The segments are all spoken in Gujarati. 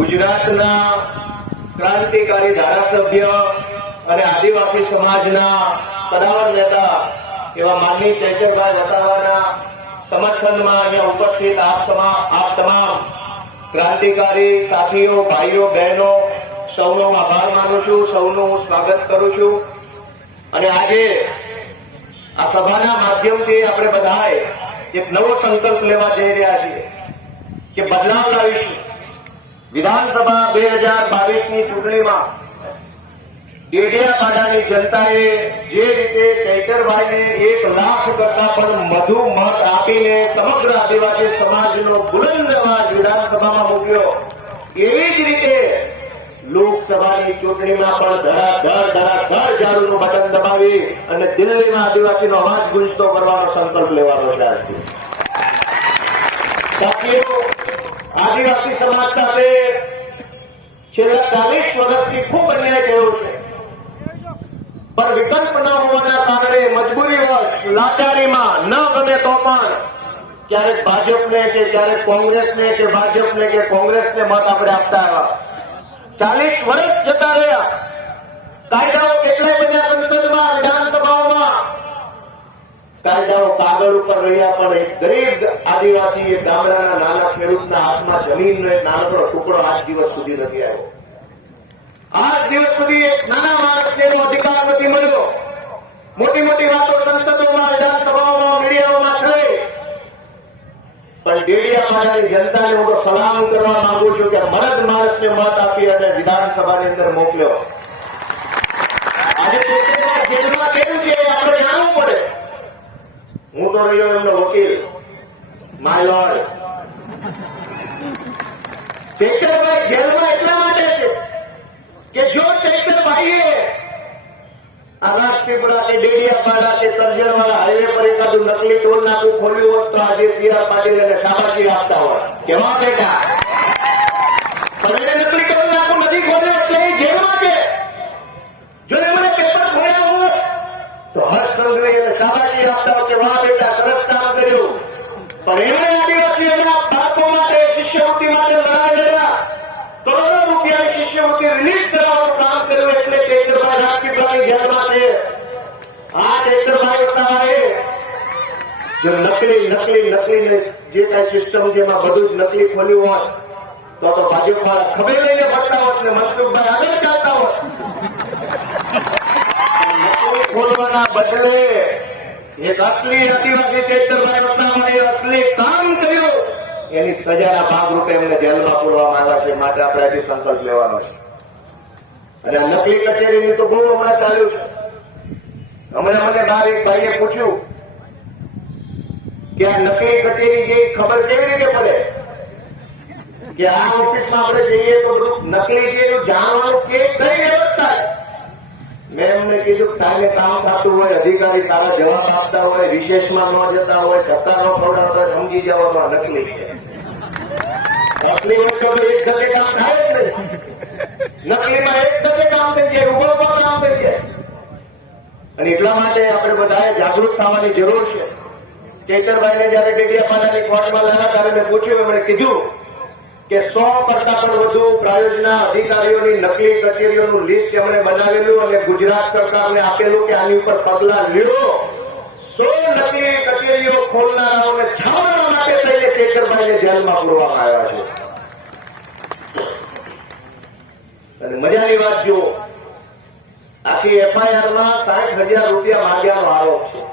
ગુજરાતના ક્રાંતિકારી ધારાસભ્ય અને આદિવાસી સમાજના કદાવર નેતા એવા માનની ચૈતરભાઈ વસાવાના સમર્થનમાં અહીંયા ઉપસ્થિત આપ સમા, આપ તમામ ક્રાંતિકારી સાથીઓ, ભાઈઓ, બહેનો, સૌનો આભાર માનું છું, સૌનું હું સ્વાગત કરું છું. અને આજે આ સભાના માધ્યમથી આપણે બધાએ એક નવો સંકલ્પ લેવા જઈ રહ્યા છીએ કે બદલાવ લાવીશું. વિધાનસભા બે હજાર બાવીસની ચૂંટણીમાં ડેડિયાપાડાની જનતાએ જે રીતે ચૈતરભાઈને એક લાખ કરતા પણ વધુ મત આપીને સમગ્ર આદિવાસી સમાજનો બુલંદ અવાજ વિધાનસભામાં મૂક્યો, એવી જ રીતે લોકસભાની ચૂંટણીમાં પણ ધરાધર ધરાધર ઝાડુનું બટન દબાવી અને દિલ્હીમાં આદિવાસીનો અવાજ ગુંજતો કરવાનો સંકલ્પ લેવાનો છે આજથી. સાથીઓ આદિવાસી સમાજ સાથે છેલ્લા ચાલીસ વર્ષથી ખૂબ અન્યાય થયો છે. પણ વિકલ્પ ન હોવાના કારણે મજબૂરીવશ લાચારીમાં, ન ગમે તો પણ ક્યારેક ભાજપને કે ક્યારેક કોંગ્રેસને કે ભાજપને કે કોંગ્રેસને મત આપણે આપતા આવ્યા. ચાલીસ વર્ષ જતા રહ્યા. કાયદાઓ કેટલાય બધા સંસદમાં, વિધાનસભાઓમાં કાયદાઓ કાગળ ઉપર રહ્યા, પણ એક ગરીબ આદિવાસી એ ગામડાના નાના ખેડૂતના હાથમાં જમીનનો એક નાનકડો ટુકડો આજ દિવસ સુધી નથી આવ્યો. આજ દિવસ સુધી એક નાના માણસને એનો અધિકાર નથી મળ્યો. મોટી મોટી વાતો સંસદોમાં, વિધાનસભાઓમાં, મીડિયાઓમાં થઈ. પણ ડેડિયાપાડાની જનતાને હું તો સલામ કરવા માંગુ છું કે મરદ માણસને મત આપી અને વિધાનસભાની અંદર મોકલ્યો. આજે જેલમાં છે એ આપણે જાણવું પડે હું તો રહ્યો એમનો વકીલ. માય લોર્ડ ચૈતરભાઈ જેલમાં એટલા માટે છે કે જો ચૈતરભાઈએ આ રાજપીપળા કે ડેડિયાપાડા કે કરજણવાળા હાઈવે પર એકાદું નકલી ટોલ નાકું ખોલ્યું હોત તો આજે સી આર પાટીલ એને શાબાશી આપતા હોત. કેવા બેટા? આ ચૈત્રભાઈ વસાવાએ જો નકલી નકલી નકલી જે કઈ સિસ્ટમ છે બધું જ નકલી ખોલ્યું હોત તો તો ભાજપ વાળા ખભે લઈને ફરતા હોત ને મનસુખભાઈ આગળ ચાલતા હોત. ખોલવાના બદલે એક અસલી આદિવાસી અસલી કામ કર્યું. એની સજાના ભાગરૂપે એમને જેલમાં પૂરવામાં આવ્યા છે. માટે આપણે હજી સંકલ્પ લેવાનો છે. અને નકલી કચેરીની તો બહુ હમણાં ચાલ્યું છે. હમણાં મને બહાર એક ભાઈએ પૂછ્યું કે આ નકલી કચેરી છે એ ખબર કેવી રીતે પડે? કે આ ઓફિસમાં આપણે જઈએ તો નકલી છે એનું જાણવાનું કે કઈ વ્યવસ્થા છે? મેં એમને કીધું કાલે કામ થતું હોય, અધિકારી સારા જવાબ આપતા હોય, વિશેષમાં ન જતા હોય ધક્કા ન ખવડાવતા સમજી જવાનો નકલી છે. નકલી એક ધકે કામ થાય જ નહીં. નકલીમાં એક ધકે કામ થઈ જાય ઊભો ઊભો કામ થઈ જાય. અને એટલા માટે આપણે બધાએ જાગૃત થવાની જરૂર છે. ચૈતરભાઈને જયારે ડેડિયાપાડાની કોર્ટમાં લાવ્યા, ત્યારે મેં પૂછ્યું, એમણે કીધું કે સો કરતા પણ વધુ પ્રાયોજના અધિકારીઓની નકલી કચેરીઓનું લિસ્ટ એમણે બનાવેલું અને ગુજરાત સરકારને આપેલું કે આની ઉપર પગલા લ્યો. સો નકલી કચેરીઓ ખોલનારાઓને છાવવા માટે થઈને ચેતરભાઈને જેલમાં પૂરવામાં આવ્યા છે. અને મજાની વાત જુઓ, આખી એફઆઈઆરમાં સાઠ હજાર રૂપિયા માંગ્યાનો આરોપ છે.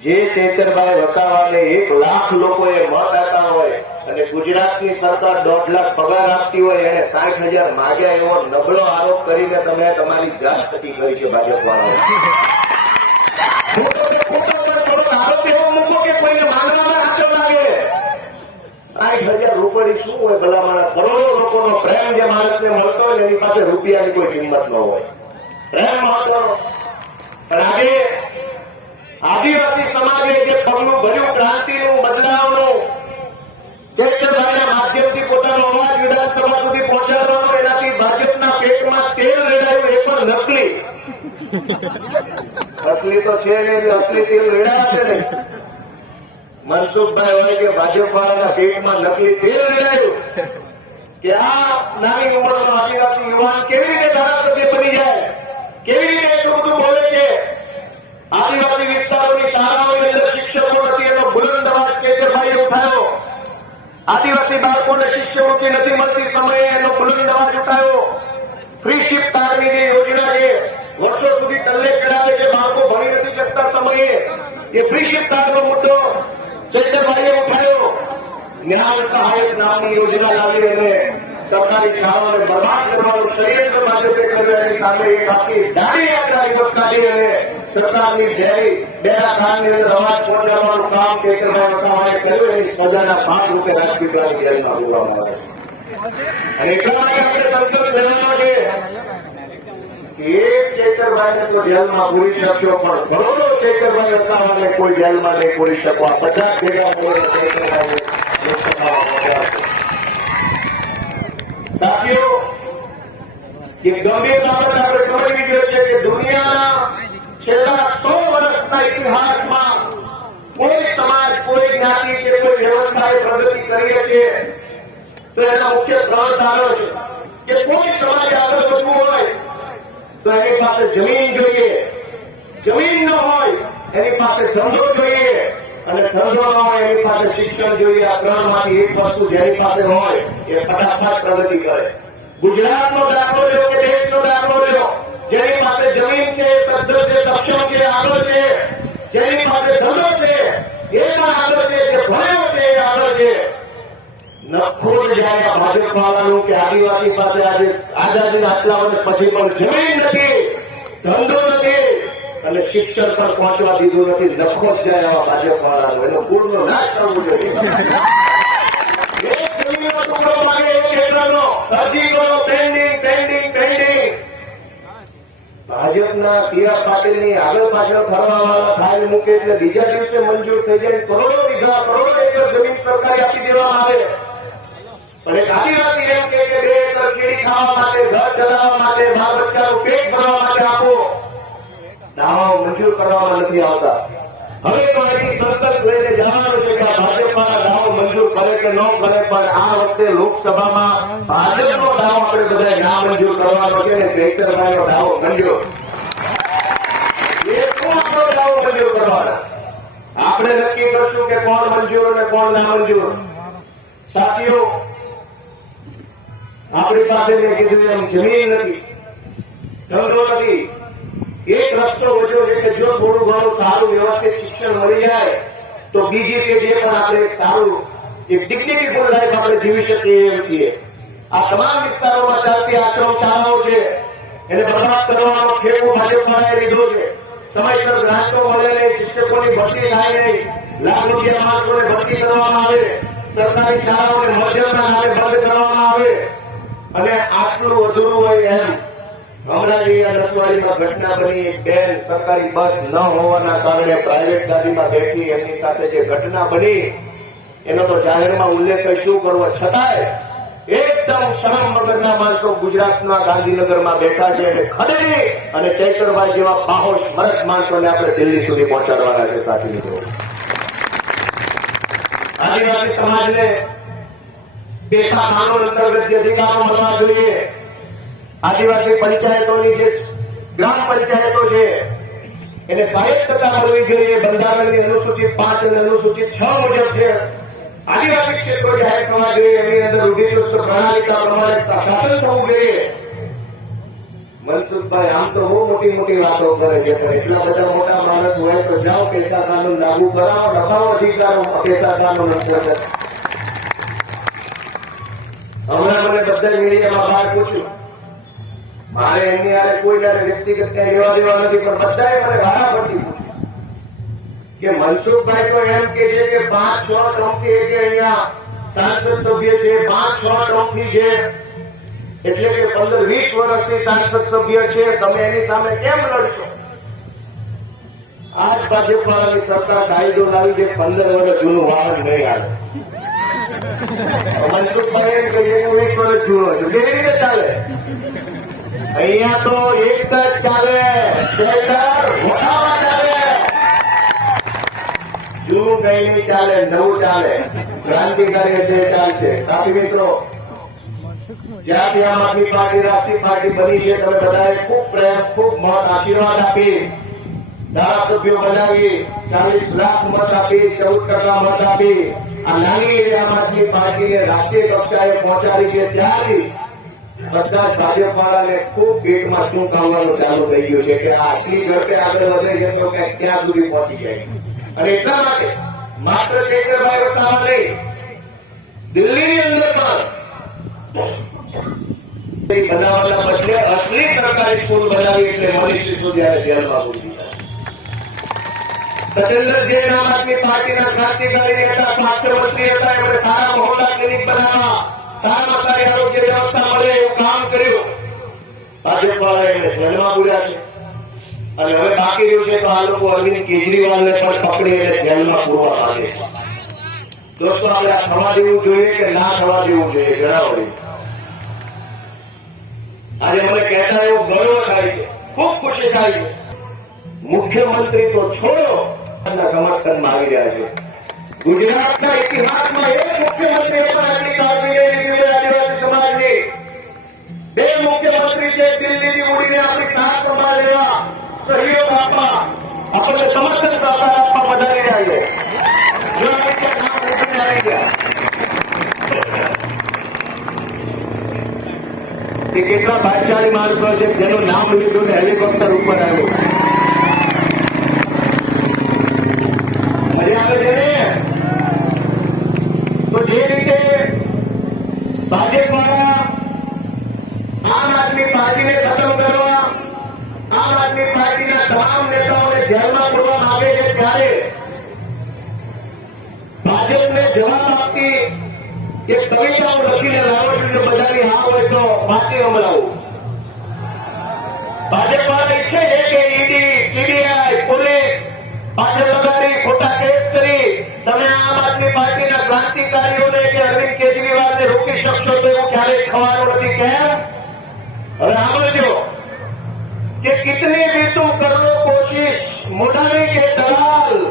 જે ચેતરભાઈ વસાવાને એક લાખ લોકોએ મત આપ્યા હોય અને ગુજરાતની સરકાર દોઢ લાખ પગાર આપતી હોય, એને સાઠ હજાર માગ્યા એવો નબળો આરોપ કરીને તમે તમારી જાત છતી કરી છે ભાજપ વાળાઓ શું હોય ભલામણ? કરોડો લોકોનો પ્રેમ જે માણસને મળતો હોય એની પાસે રૂપિયાની કોઈ કિંમત ન હોય. પ્રેમ મહત્વનો પણ આજે આદિવાસી સમાજે જે પગલું ભર્યું, ક્રાંતિનું બદલાવનું પેટમાં તેલ રેડાયું એ પણ નકલી. અસલી તો છે ને અસલી તેલ રેડાયા છે ને, મનસુખભાઈ હોય કે ભાજપ વાળાના પેટમાં નકલી તેલ રેડાયું, કે આ નાની ઉંમરનો આદિવાસી યુવાન કેવી રીતે ધારાસભ્ય બની જાય, કેવી રીતે એટલું બધું બોલે છે? આદિવાસી વિસ્તારોની શાળાઓની અંદર શિક્ષકો નથી, એનો બુલંદ અવાજ કેતરભાઈએ ઉઠાવ્યો આદિવાસી બાળકોને શિષ્યવૃત્તિ નથી મળતી, સમયે એનો બુલંદ અવાજ ઉઠાવ્યો ફ્રી શિપ કાર્ડની જે યોજના છે, વર્ષો સુધી ટલ્લે ચડાવે છે, બાળકો ભણી નથી શકતા સમયે. એ ફ્રીશીપ કાર્ડનો મુદ્દો ચૈતરભાઈએ ઉઠાવ્યો. નિહાલ સહાયક નામની યોજના લાવી અને સરકારી શાળાઓને બરબાદ કરવાનું ષડયંત્ર ભાજપે કર્યું એની સામે એક આખી દાડી યાત્રા દિવસ કાઢી અને સરકારની ડેરી ડેરા ખાનની અંદર અવાજ પહોંચાડવાનું કામ ચૈતરભાઈ સહાયે કર્યું એની સજાના ભાગ રૂપે રાજપીપળાની જેલમાં બોલવામાં આવે અને આપણે સંકલ્પ લેવાનો છે કે એક ચૈતરભાઈને તો જેલમાં પૂરી શકશો, પણ કરોડો ચૈતરભાઈ વસાવાને કોઈ જેલમાં નહીં પૂરી શકો. આ બધા ભેગા મળીને ચેતરભાઈ સાથીઓ, એક ગંભીર બાબત આપણે સમજી જોઈએ છે કે દુનિયાના છેલ્લા સો વર્ષના ઇતિહાસમાં કોઈ સમાજ, કોઈ જ્ઞાતિ કે કોઈ વ્યવસ્થાએ પ્રગતિ કરી છે તો એના મુખ્ય ત્રણ તારો છે કે કોઈ સમાજ આગળ વધવું હોય, તો એની પાસે જમીન જોઈએ. જમીન ન હોય, એની પાસે ધંધો જોઈએ. અને ધંધો ન હોય, એની પાસે શિક્ષણ જોઈએ. આ ત્રણમાંથી એક વસ્તુ જેની પાસે હોય, એ ફટાફટ પ્રગતિ કરે. ગુજરાતનો દાખલો લ્યો કે દેશનો દાખલો લ્યો જેની પાસે જમીન છે સદ્ર છે, સક્ષમ છે, આગળ છે. જેની પાસે ધંધો છે એ પણ આગળ છે, જે ભણ્યો છે, એ આગળ છે. નખો જ જાય આ ભાજપ વાળાનું કે આદિવાસી પાસે આજે આઝાદીના આટલા વર્ષ પછી પણ જમીન નથી, ધંધો નથી અને શિક્ષણ પણ પહોંચવા દીધું નથી. નખો જ જાય આવા ભાજપ વાળાનો એનો પૂર્ણ નાશ કરવો જોઈએ. ભાજપના સીરા પાટીલની આગળ પાછળ ફરવા વાળા ફાઇલ મૂકે એટલે બીજા દિવસે મંજૂર થઈ જાય. કરોડો વીઘા, કરોડો એકર જમીન સરકારે આપી દેવામાં આવે. એક આદિવાસી એમ કે બે એકર કીડી ખાવા માટે, ઘર ચલાવવા માટે, બાળ બચ્ચાનું પેટ ભરવા માટે આપો. દાવાઓ મંજૂર કરવામાં નથી આવતા. હવે તો એની સતત લઈને જવાનું છે કે ભાજપના દાવો મંજૂર કરે કે ન કરે, પણ આ વખતે લોકસભામાં ભાજપનો દાવો આપણે બધા ના મંજૂર કરવાનો છે ને ચૈતરભાઈનો દાવો મંજૂર. એ શું આપણો દાવો મંજૂર કરવાનો? આપણે નક્કી કરશું કે કોણ મંજૂર અને કોણ ના મંજૂર. સાથીઓ આપણી પાસે મેં કીધું એમ, જમીન નથી ધંધો નથી એક રસ્તો વધ્યો છે કે જો થોડું ઘણું સારું વ્યવસ્થિત શિક્ષણ મળી જાય, તો બીજી પેઢીએ પણ આપણે એક સારું, એક ડિગ્નિટીફુલ લાઈફ આપણે જીવી શકીએ એમ છીએ. આ તમામ વિસ્તારોમાં ચાલતી આશ્રમ શાળાઓ છે, એને બરબાદ કરવાનો ઠેકો ભાજપમાં લીધો છે. સમયસર ગ્રાન્ટો મળે નહીં, શિક્ષકોની ભરતી થાય નહીં, લાખ રૂપિયા માણસોને ભરતી કરવામાં આવે, સરકારી શાળાઓને મજરના નામે બંધ કરવામાં આવે અને આટલું અધૂરું હોય એમ. હમણાં જે અહીંયા નસવાડીમાં ઘટના બની. બેન સરકારી બસ ન હોવાના કારણે પ્રાઇવેટ ગાડીમાં બેઠી. એમની સાથે જે ઘટના બની, એનો તો જાહેરમાં ઉલ્લેખ શું કરવો? છતાંય એકદમ શરમ વગરના માણસો ગુજરાતના ગાંધીનગરમાં બેઠા છે અને ખડેરી અને ચૈતરભાઈ જેવા બાહોશ મરત માણસોને આપણે દિલ્હી સુધી પહોંચાડવાના છે, સાથી મિત્રો. આદિવાસી સમાજને પેશા કાનૂન અંતર્ગત જે અધિકારો મળવા જોઈએ, આદિવાસી પંચાયતોની જે ગ્રામ પંચાયતો છે, એને સ્વાયત્તતા મળવી જોઈએ, બંધારણની અનુસૂચિત પાંચ અને અનુસૂચિત છ મુજબ છે. આદિવાસી ક્ષેત્રો જાહેર થવા જોઈએ, એની અંદર રૂઢિચુસ્ત પ્રણાલિકા પ્રમાણે શાસન થવું જોઈએ. મનસુખભાઈ, આમ તો બહુ મોટી મોટી વાતો કરે છે, પણ એટલા બધા મોટા માણસ હોય તો જાઓ, પૈસા કાનૂન લાગુ કરાવો લખાવો અધિકારો પેશા કાનૂન અંતર્ગત. હમણાં મને બધા મીડિયામાં બહાર પૂછ્યું. મારે એમની આરે કોઈ જયારે વ્યક્તિગત કઈ લેવા દેવા નથી, પણ બધાએ મને વારા પરથી કે મનસુખભાઈ તો એમ કે છે કે પાંચ, છ ટર્મથી એ અહીંયા સાંસદ સભ્ય છે, પાંચ, છ ટર્મથી છે. એટલે કે પંદર, વીસ વર્ષથી સાંસદ સભ્ય છે, તમે એની સામે કેમ લડશો? આજ ભાજપ વાળાની સરકાર કાયદો લાવી છે, પંદર વર્ષ જૂનું વાહન નહીં આવે. ક્રાંતિકારી પાર્ટી રાષ્ટ્રીય પાર્ટી બની છે તમે બધાએ ખૂબ પ્રયાસ ખૂબ મત આશીર્વાદ આપી ધારાસભ્યો બનાવી ચાલીસ લાખ મત આપી, ચૌદ ટકા મત આપી. આ નાની એવી આમ પાર્ટીને રાષ્ટ્રીય કક્ષાએ પહોંચાડી છે ત્યારે બધા જ ભાજપ વાળાને ખૂબ પેટમાં શું કામવાનું ચાલુ થઈ ગયું છે કે આટલી ઝડપે આગળ વધે છે તો ક્યાંક ક્યાં સુધી પહોંચી જાય. અને એટલા માટે માત્ર ચૈતરભાઈ સામાન નહીં, દિલ્હીની અંદર પણ બનાવવાના બદલે અસલી સરકારી સ્કૂલ બનાવી એટલે મનીષ સિસોદિયાને જેલમાં પૂરી ના થવા દેવું જોઈએ આજે મને કહેતા એવો ગર્વ થાય છે. ખૂબ ખુશી થાય મુખ્યમંત્રી તો છોડો એમના સમર્થનમાં આવી રહ્યા છે ગુજરાતના ઇતિહાસમાં એક پارٹی ہے کہ سیب لگی تمہیں آم آدمی پارٹی کانتکاری اروند کےجریو نے روکی سکشو تو کار کھانا ہم لوگ جو کتنی ریتوں کرو کوشش موٹائی کے دلال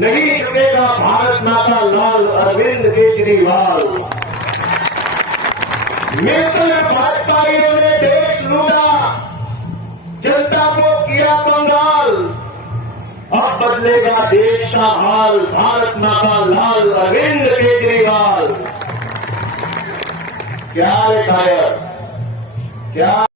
نہیں رکے گا بھارت دا لال اروند کےجریو अरविंद केजरीवाल मिलकर भाजपाइयों ने देश लूटा जनता को किया कंगाल अब बदलेगा देश का हाल भारत माता लाल अरविंद केजरीवाल क्या है कायर क्या